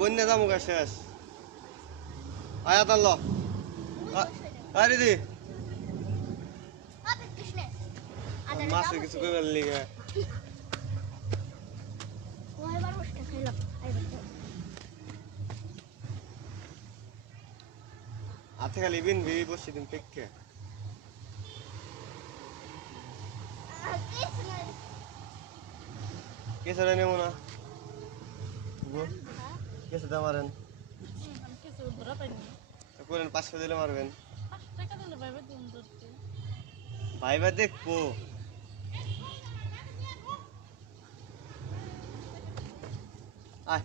বন্যা যামুগা শেষ আয়া তাল আরে দি মাছে কিছু কইবার লিগে আতে খালি বিন বি বসে দিন পেকে কেসে রে নেমু না কেসে দা মারেন আমি কিছু ধরা পাইনি করেন 500 দিলে মারবেন 5 টাকা দিলে ভাইবা দিন ধরতে ভাইবা দেখবো আয়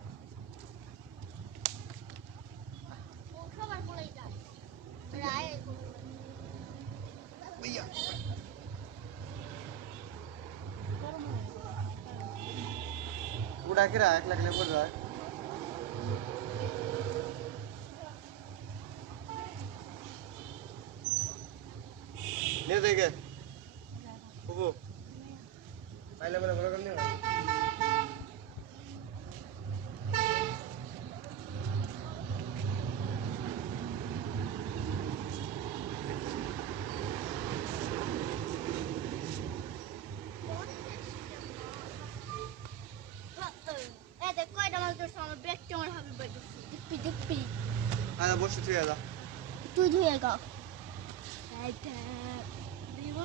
भैया उड़ा के रहा है 1 लाख ले बोल रहा है नहीं देंगे वो पहले मैंने बोला करने Ada boş tutuyor ya da. তুই ধুয়ে গাও এইটা দিব